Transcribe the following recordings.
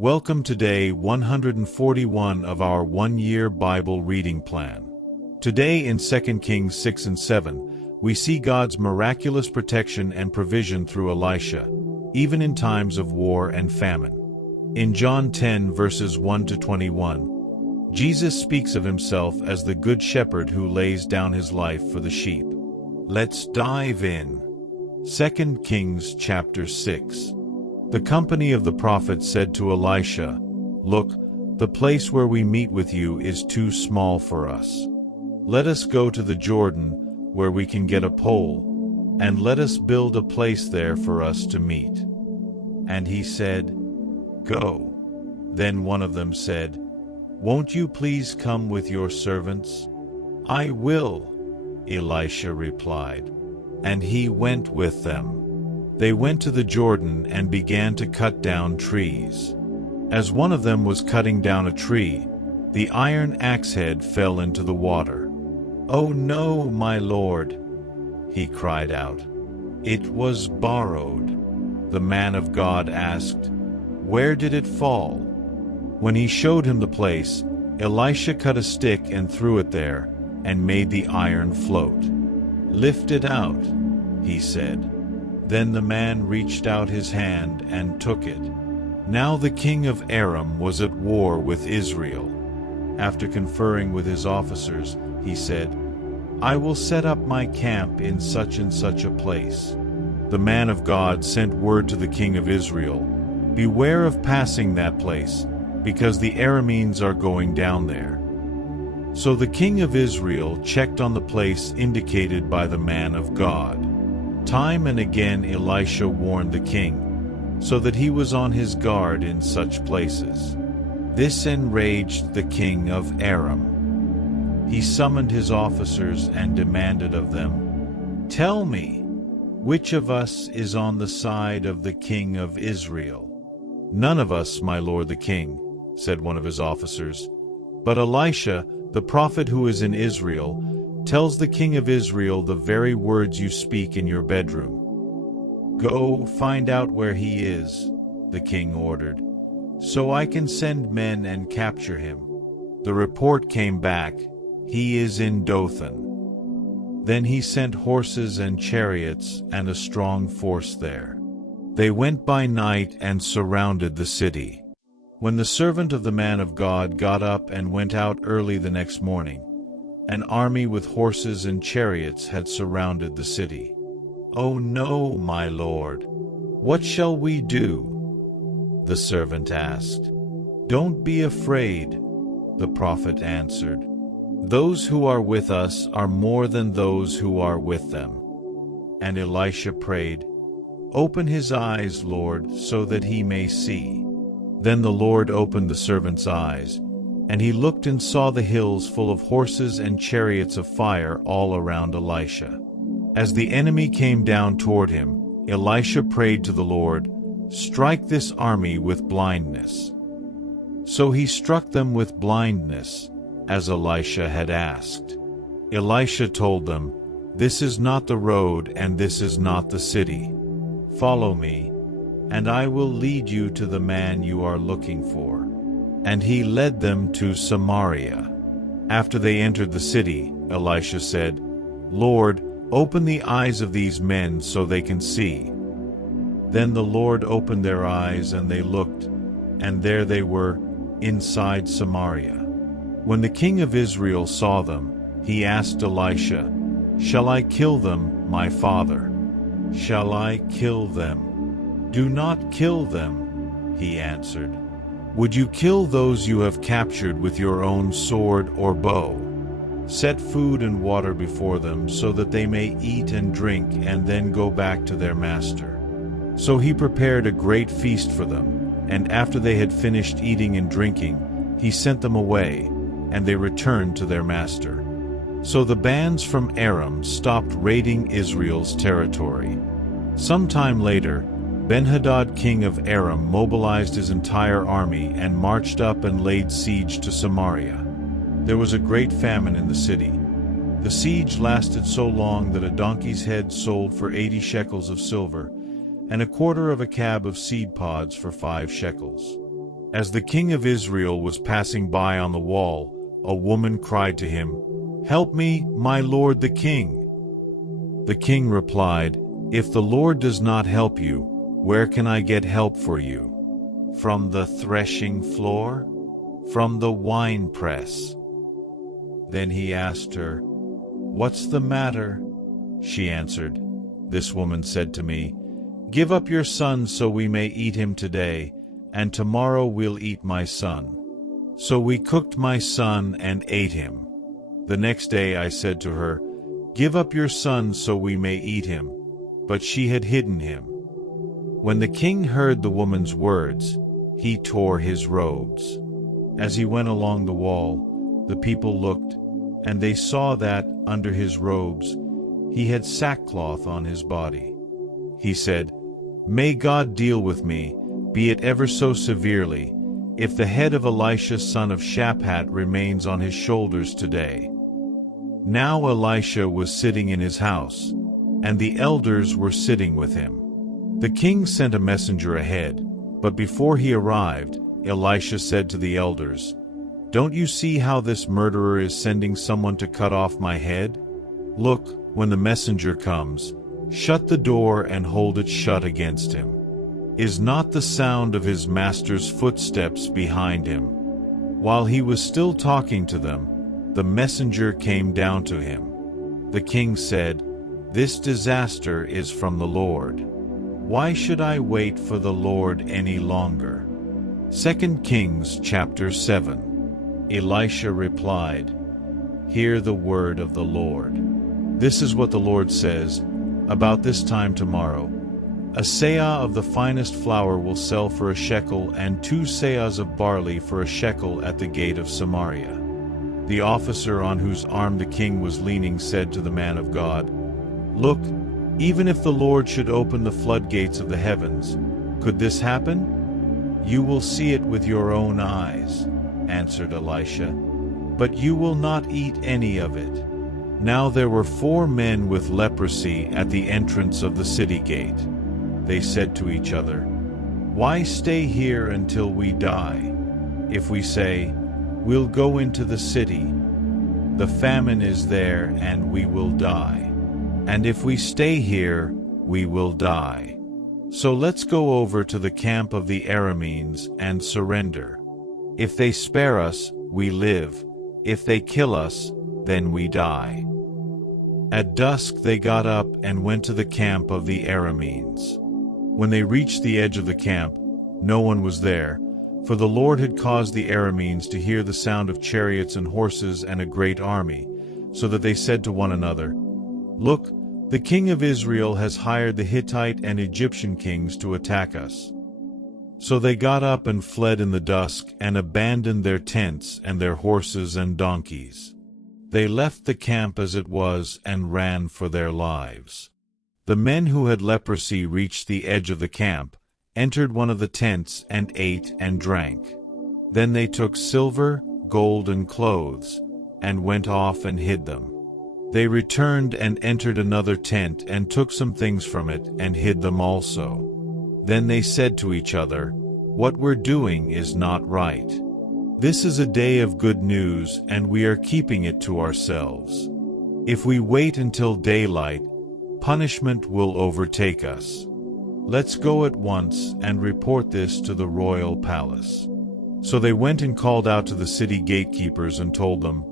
Welcome to day 141 of our one-year Bible reading plan. Today in 2 Kings 6 and 7, we see God's miraculous protection and provision through Elisha, even in times of war and famine. In John 10 verses 1 to 21, Jesus speaks of himself as the good shepherd who lays down his life for the sheep. Let's dive in. 2 Kings chapter 6. The company of the prophets said to Elisha, "Look, the place where we meet with you is too small for us. Let us go to the Jordan, where we can get a pole, and let us build a place there for us to meet." And he said, "Go." Then one of them said, "Won't you please come with your servants?" "I will," Elisha replied. And he went with them. They went to the Jordan and began to cut down trees. As one of them was cutting down a tree, the iron axe head fell into the water. "Oh no, my lord," he cried out. "It was borrowed." The man of God asked, "Where did it fall?" When he showed him the place, Elisha cut a stick and threw it there, and made the iron float. "Lift it out," he said. Then the man reached out his hand and took it. Now the king of Aram was at war with Israel. After conferring with his officers, he said, "I will set up my camp in such and such a place." The man of God sent word to the king of Israel, "Beware of passing that place, because the Arameans are going down there." So the king of Israel checked on the place indicated by the man of God. Time and again Elisha warned the king, so that he was on his guard in such places. This enraged the king of Aram. He summoned his officers and demanded of them, "Tell me, which of us is on the side of the king of Israel?" "None of us, my lord the king," said one of his officers. But Elisha, the prophet who is in Israel, tells the king of Israel the very words you speak in your bedroom. "Go, find out where he is," the king ordered, "so I can send men and capture him." The report came back, "He is in Dothan." Then he sent horses and chariots and a strong force there. They went by night and surrounded the city. When the servant of the man of God got up and went out early the next morning, an army with horses and chariots had surrounded the city. "Oh no, my lord, what shall we do?" the servant asked. "Don't be afraid," the prophet answered. "Those who are with us are more than those who are with them." And Elisha prayed, "Open his eyes, Lord, so that he may see." Then the Lord opened the servant's eyes, and he looked and saw the hills full of horses and chariots of fire all around Elisha. As the enemy came down toward him, Elisha prayed to the Lord, "Strike this army with blindness." So he struck them with blindness, as Elisha had asked. Elisha told them, "This is not the road and this is not the city. Follow me, and I will lead you to the man you are looking for." And he led them to Samaria. After they entered the city, Elisha said, "Lord, open the eyes of these men so they can see." Then the Lord opened their eyes and they looked, and there they were, inside Samaria. When the king of Israel saw them, he asked Elisha, "Shall I kill them, my father? Shall I kill them?" "Do not kill them," he answered. "Would you kill those you have captured with your own sword or bow? Set food and water before them so that they may eat and drink and then go back to their master." So he prepared a great feast for them, and after they had finished eating and drinking, he sent them away, and they returned to their master. So the bands from Aram stopped raiding Israel's territory. Sometime later, Ben-Hadad, king of Aram, mobilized his entire army and marched up and laid siege to Samaria. There was a great famine in the city. The siege lasted so long that a donkey's head sold for 80 shekels of silver, and a quarter of a cab of seed pods for 5 shekels. As the king of Israel was passing by on the wall, a woman cried to him, "Help me, my lord the king." The king replied, "If the Lord does not help you, where can I get help for you? From the threshing floor? From the winepress?" Then he asked her, "What's the matter?" She answered, "This woman said to me, 'Give up your son so we may eat him today, and tomorrow we'll eat my son.' So we cooked my son and ate him. The next day I said to her, 'Give up your son so we may eat him,' but she had hidden him." When the king heard the woman's words, he tore his robes. As he went along the wall, the people looked, and they saw that, under his robes, he had sackcloth on his body. He said, "May God deal with me, be it ever so severely, if the head of Elisha son of Shaphat remains on his shoulders today." Now Elisha was sitting in his house, and the elders were sitting with him. The king sent a messenger ahead, but before he arrived, Elisha said to the elders, "Don't you see how this murderer is sending someone to cut off my head? Look, when the messenger comes, shut the door and hold it shut against him. Is not the sound of his master's footsteps behind him?" While he was still talking to them, the messenger came down to him. The king said, "This disaster is from the Lord. Why should I wait for the Lord any longer?" 2 Kings chapter 7. Elisha replied, "Hear the word of the Lord. This is what the Lord says, about this time tomorrow, a seah of the finest flour will sell for a shekel, and 2 seahs of barley for a shekel at the gate of Samaria." The officer on whose arm the king was leaning said to the man of God, "Look, even if the Lord should open the floodgates of the heavens, could this happen?" "You will see it with your own eyes," answered Elisha, "but you will not eat any of it." Now there were 4 men with leprosy at the entrance of the city gate. They said to each other, "Why stay here until we die? If we say, 'We'll go into the city,' the famine is there and we will die. And if we stay here, we will die. So let's go over to the camp of the Arameans and surrender. If they spare us, we live. If they kill us, then we die." At dusk they got up and went to the camp of the Arameans. When they reached the edge of the camp, no one was there, for the Lord had caused the Arameans to hear the sound of chariots and horses and a great army, so that they said to one another, "Look, the king of Israel has hired the Hittite and Egyptian kings to attack us." So they got up and fled in the dusk and abandoned their tents and their horses and donkeys. They left the camp as it was and ran for their lives. The men who had leprosy reached the edge of the camp, entered one of the tents, and ate and drank. Then they took silver, gold, and clothes, and went off and hid them. They returned and entered another tent and took some things from it and hid them also. Then they said to each other, "What we're doing is not right. This is a day of good news, and we are keeping it to ourselves. If we wait until daylight, punishment will overtake us. Let's go at once and report this to the royal palace." So they went and called out to the city gatekeepers and told them,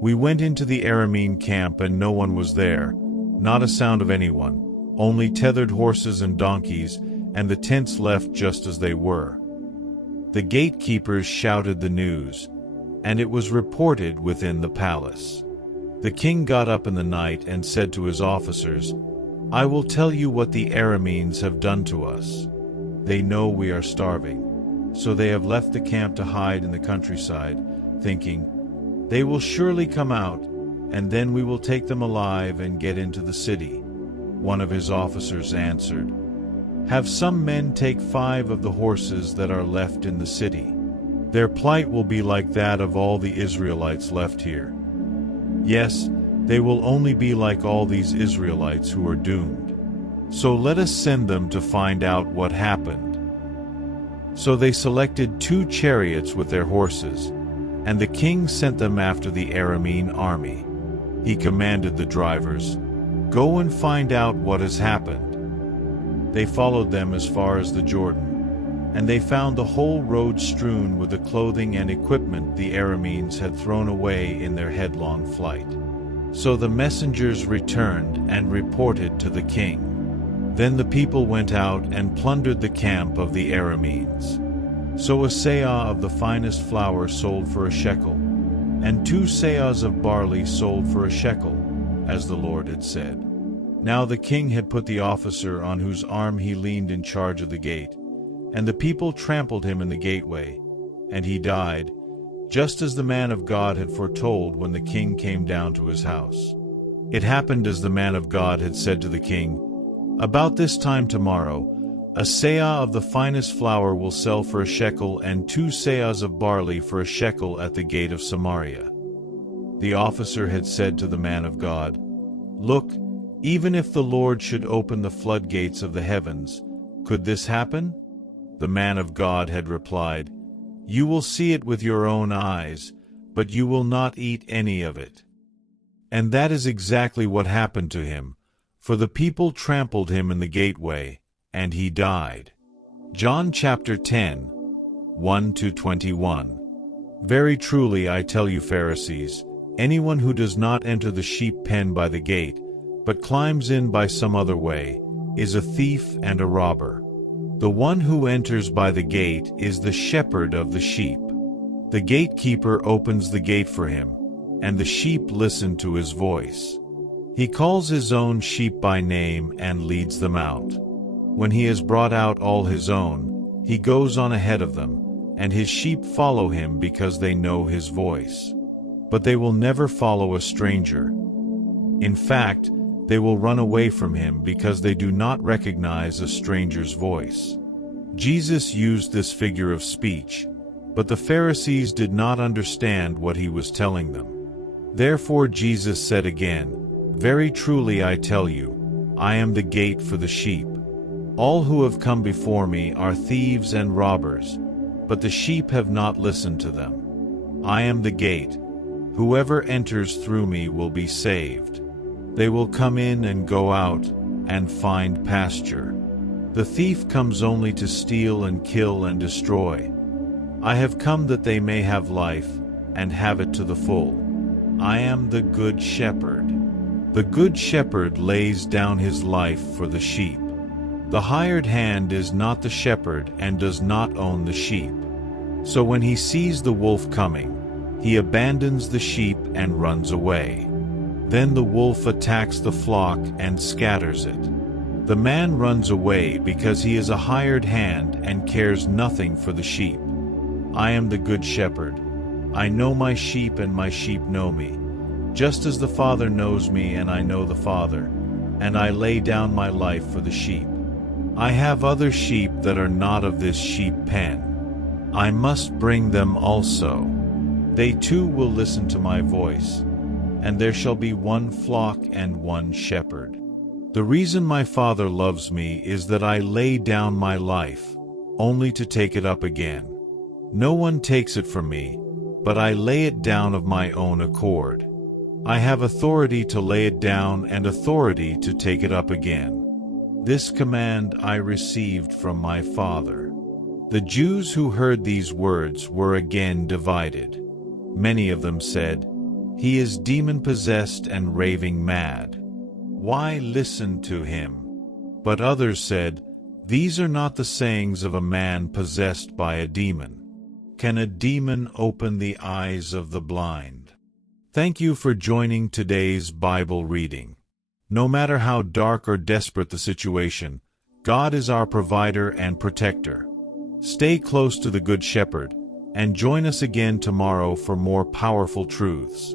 "We went into the Aramean camp and no one was there, not a sound of anyone, only tethered horses and donkeys, and the tents left just as they were." The gatekeepers shouted the news, and it was reported within the palace. The king got up in the night and said to his officers, "I will tell you what the Arameans have done to us. They know we are starving, so they have left the camp to hide in the countryside, thinking, 'They will surely come out, and then we will take them alive and get into the city.'" One of his officers answered, "Have some men take 5 of the horses that are left in the city. Their plight will be like that of all the Israelites left here. Yes, they will only be like all these Israelites who are doomed. So let us send them to find out what happened." So they selected 2 chariots with their horses, and the king sent them after the Aramean army. He commanded the drivers, "Go and find out what has happened." They followed them as far as the Jordan, and they found the whole road strewn with the clothing and equipment the Arameans had thrown away in their headlong flight. So the messengers returned and reported to the king. Then the people went out and plundered the camp of the Arameans. So a seah of the finest flour sold for a shekel, and 2 seahs of barley sold for a shekel, as the Lord had said. Now the king had put the officer on whose arm he leaned in charge of the gate, and the people trampled him in the gateway, and he died, just as the man of God had foretold when the king came down to his house. It happened as the man of God had said to the king, "About this time tomorrow, a seah of the finest flour will sell for a shekel, and 2 seahs of barley for a shekel at the gate of Samaria." The officer had said to the man of God, "Look, even if the Lord should open the floodgates of the heavens, could this happen?" The man of God had replied, "You will see it with your own eyes, but you will not eat any of it." And that is exactly what happened to him, for the people trampled him in the gateway, and he died. John chapter 10, 1-21. Very truly I tell you, Pharisees, anyone who does not enter the sheep pen by the gate, but climbs in by some other way, is a thief and a robber. The one who enters by the gate is the shepherd of the sheep. The gatekeeper opens the gate for him, and the sheep listen to his voice. He calls his own sheep by name and leads them out. When he has brought out all his own, he goes on ahead of them, and his sheep follow him because they know his voice. But they will never follow a stranger. In fact, they will run away from him because they do not recognize a stranger's voice. Jesus used this figure of speech, but the Pharisees did not understand what he was telling them. Therefore Jesus said again, "Very truly I tell you, I am the gate for the sheep. All who have come before me are thieves and robbers, but the sheep have not listened to them. I am the gate. Whoever enters through me will be saved. They will come in and go out and find pasture. The thief comes only to steal and kill and destroy. I have come that they may have life and have it to the full. I am the good shepherd. The good shepherd lays down his life for the sheep. The hired hand is not the shepherd and does not own the sheep. So when he sees the wolf coming, he abandons the sheep and runs away. Then the wolf attacks the flock and scatters it. The man runs away because he is a hired hand and cares nothing for the sheep. I am the good shepherd. I know my sheep and my sheep know me, just as the Father knows me and I know the Father, and I lay down my life for the sheep. I have other sheep that are not of this sheep pen. I must bring them also. They too will listen to my voice, and there shall be one flock and one shepherd. The reason my Father loves me is that I lay down my life, only to take it up again. No one takes it from me, but I lay it down of my own accord. I have authority to lay it down and authority to take it up again. This command I received from my Father." The Jews who heard these words were again divided. Many of them said, "He is demon-possessed and raving mad. Why listen to him?" But others said, "These are not the sayings of a man possessed by a demon. Can a demon open the eyes of the blind?" Thank you for joining today's Bible reading. No matter how dark or desperate the situation, God is our provider and protector. Stay close to the Good Shepherd, and join us again tomorrow for more powerful truths.